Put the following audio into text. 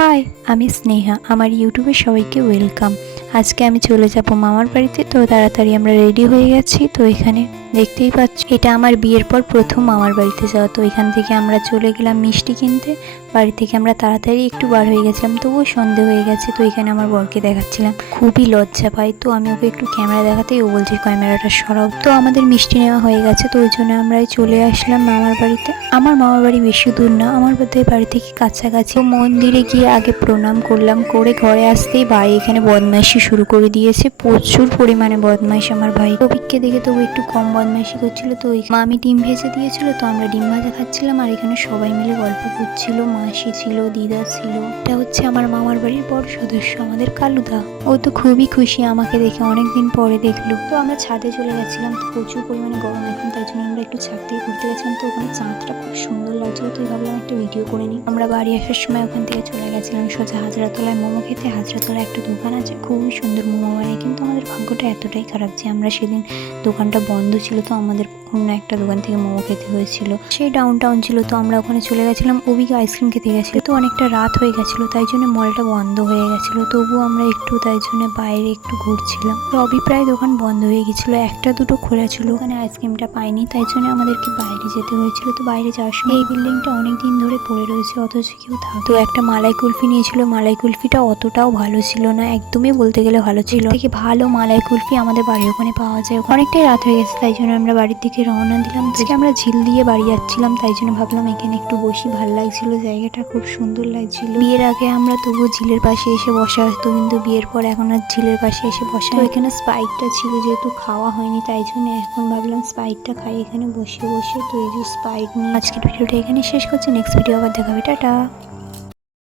High, আমি স্নেহা। আমার ইউটিউবে সবাইকে ওয়েলকাম। আজকে আমি চলে যাব মামার বাড়িতে। তো তাড়াতাড়ি আমরা রেডি হয়ে গেছি। তো এখানে দেখতেই পাচ্ছি এটা আমার বিয়ের পর প্রথম মামার বাড়িতে যাওয়া। তো এখান থেকে আমরা চলে গেলাম মিষ্টি কিনতে। বাড়ি থেকে আমরা তাড়াতাড়ি একটু বার হয়ে গেছিলাম, তবুও সন্ধে হয়ে গেছে। তো এখানে আমার বরকে দেখাচ্ছিলাম, খুবই লজ্জা পাই। তো আমি ওকে একটু ক্যামেরা দেখাতেই ও বলছে ক্যামেরাটা সরাও। তো আমাদের মিষ্টি নেওয়া হয়ে গেছে, তো ওই জন্য আমরাই চলে আসলাম মামার বাড়িতে। আমার মামার বাড়ি বেশি দূর না, আমার বাড়ি থেকে কাছাকাছি। তো মন্দিরে গিয়ে আগে প্রণাম করলাম, করে ঘরে আসতেই ভাই এখানে বদমাইশি শুরু করে দিয়েছে, প্রচুর পরিমাণে বদমাইশ। আমার ভাই কবিককে দেখে তো একটু কম বদমাইশি করছিল। তো মামি ডিম ভেজে দিয়েছিল, তো আমরা ডিম ভাজা খাচ্ছিলাম আর এখানে সবাই মিলে গল্প করছিল। মাসি ছিল, দিদা ছিল। এটা হচ্ছে আমার মামার বাড়ির বড় সদস্য, আমাদের কালুদা। ও তো খুবই খুশি আমাকে দেখে, অনেকদিন পরে দেখলো। তো আমরা ছাদে চলে গেছিলাম, তো প্রচুর পরিমাণে গরম এখন, তাই জন্য আমরা একটু ছাদ থেকে ঘুরতে গেছিলাম। তো ওখানে চাঁদটা খুব সুন্দর লাগছিল, তো ভাবলাম একটা ভিডিও করে নিই। আমরা বাড়ি আসার সময় ওখান থেকে চলে গেছিলাম সোজা হাজরাতলায় মোমো খেতে। হাজরাতলায় একটা দোকান আছে, খুবই সুন্দর মোমো বানায়। কিন্তু আমাদের ভাগ্যটা এতটাই খারাপ যে আমরা সেদিন দোকানটা বন্ধ ছিল, তো আমাদের অন্য একটা দোকান থেকে মোমো খেতে হয়েছিল। সেই ডাউন টাউন ছিল, তো আমরা ওখানে চলে গেছিলাম। ওবিকে আইসক্রিম খেতে গেছিল, তো অনেকটা রাত হয়ে গেছিলো, তাই জন্য মলটা বন্ধ হয়ে গেছিলো। তবুও আমরা একটু তাই জন্য বাইরে একটু ঘুরছিলাম। রবি প্রায় দোকান বন্ধ হয়ে গেছিলো, একটা দুটো খোলা ছিল। ওখানে আইসক্রিমটা পাইনি, তাই জন্য আমাদেরকে বাইরে যেতে হয়েছিল। তো বাইরে যাওয়ার সময় এই বিল্ডিংটা অনেক দিন ধরে পড়ে রয়েছে, অথচ কেউ থাকে। তো একটা মালাই কুলফি নিয়েছিল, মালাই কুলফিটা অতটাও ভালো ছিল না, একদমই বলতে গেলে ভালো ছিল। থেকে ভালো মালাই কুলফি আমাদের বাড়ির ওখানে পাওয়া যায়। অনেকটাই রাত হয়ে গেছে, তাই জন্য আমরা বাড়ির দিকে রওনা দিলাম। থেকে আমরা ঝিল দিয়ে বাড়ি যাচ্ছিলাম, তাই জন্য ভাবলাম এখানে একটু বসি, ভালো লাগছিল, জায়গাটা খুব সুন্দর লাগছিল। বিয়ের আগে আমরা তবুও ঝিলের পাশে এসে বসা হতো, কিন্তু বিয়ের পর এখন আর ঝিলের পাশে এসে বসা। তো এখানে স্প্রাইটটা ছিল, যেহেতু খাওয়া হয়নি তাই জন্য এখন ভাবলাম স্প্রাইটটা খাই এখানে বসে বসে। তো এই যে স্প্রাইট নিয়ে আজকের ভিডিওটা এখানে শেষ করছি। নেক্সট ভিডিও আবার দেখাবে, টাটা।